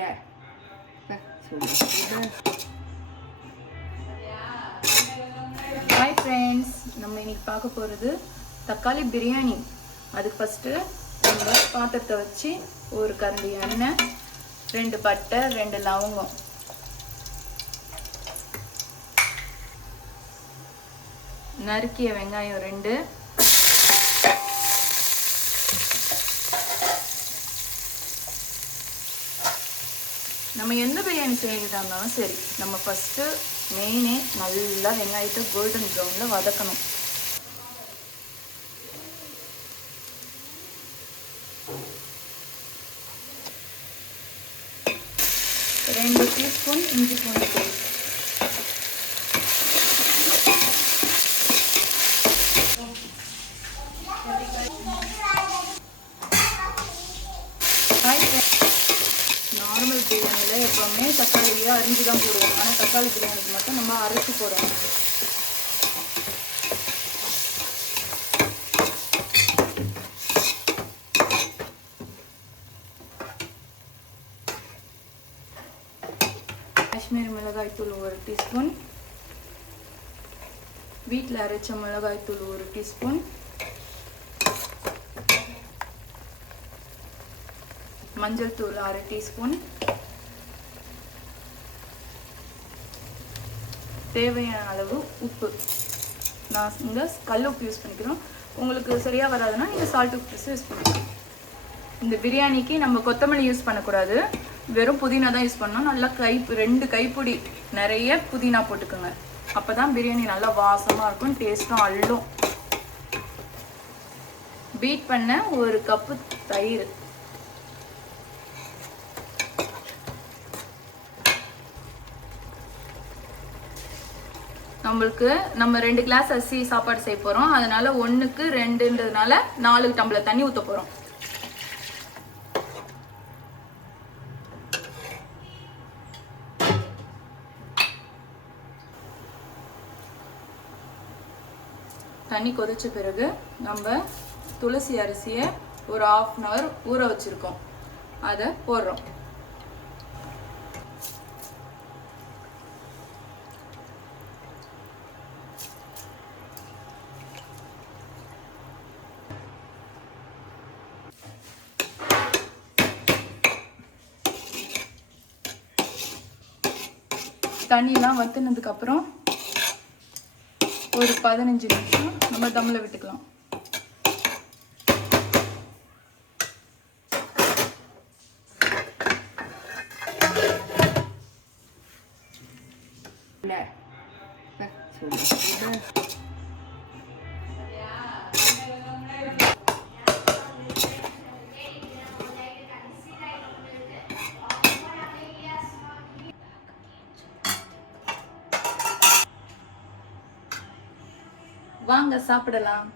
Hi friends, நம்ம இன்னைக்கு பார்க்க போகிறது தக்காளி பிரியாணி. அதுக்கு ஃபஸ்ட்டு நம்ம பாத்திரத்தை வச்சு ஒரு கரண்டி எண்ணெய், 2 பட்டை, 2 லவங்கம், நறுக்கிய வெங்காயம் 2, நம்ம எந்த பிரியாணி செய்யறதா இருந்தாலும் சரி, நம்ம ஃபஸ்ட்டு மெயினே நல்லா வெங்காயத்தை கோல்டன் ப்ரௌனில் வதக்கணும். ரெண்டு டீஸ்பூன் இஞ்சி பூண்டு பேஸ்ட், நார்மல் பிரியாணியில் எப்போவுமே தக்காளியை அரிஞ்சு தான் போடுவோம். ஆனால் தக்காளி பிரியாணிக்கு மட்டும் நம்ம அரைச்சி போடுறோம். காஷ்மீரி மிளகாய்த்தூள் 1 டீஸ்பூன், வீட்டில் அரைச்ச மிளகாய்த்தூள் 1 டீஸ்பூன், மஞ்சள் தூள் 1/2 டீஸ்பூன், தேவையான அளவு உப்பு. நான் இங்கே கல் உப்பு யூஸ் பண்ணிக்கிறோம். உங்களுக்கு சரியாக வராதுன்னா நீங்கள் சால்ட் உப்பு யூஸ் பண்ணிக்கலாம். இந்த பிரியாணிக்கு நம்ம கொத்தமல்லி யூஸ் பண்ணக்கூடாது, வெறும் புதினா தான் யூஸ் பண்ணணும். நல்லா 2 கைப்பிடி நிறைய புதினா போட்டுக்கோங்க. அப்போ தான் பிரியாணி நல்லா வாசமாக இருக்கும், டேஸ்ட்டும் அள்ளும். பீட் பண்ண 1 கப்பு தயிர், நம்ம 2 கிளாஸ் அரிசி சாப்பாடு செய்ய போகிறோம். அதனால 1க்கு 2ன்றதுனால 4 டம்ளர் தண்ணி ஊற்ற போகிறோம். தண்ணி கொதிச்ச பிறகு நம்ம துளசி அரிசியை ஒரு 1/2 அன் ஹவர் ஊற வச்சுருக்கோம், அதை போடுறோம். தண்ணியெலாம் வற்றினதுக்கப்புறம் ஒரு 15 நிமிஷம் நம்ம தம்மில் விட்டுக்கலாம். வாங்க சாப்பிடலாம்.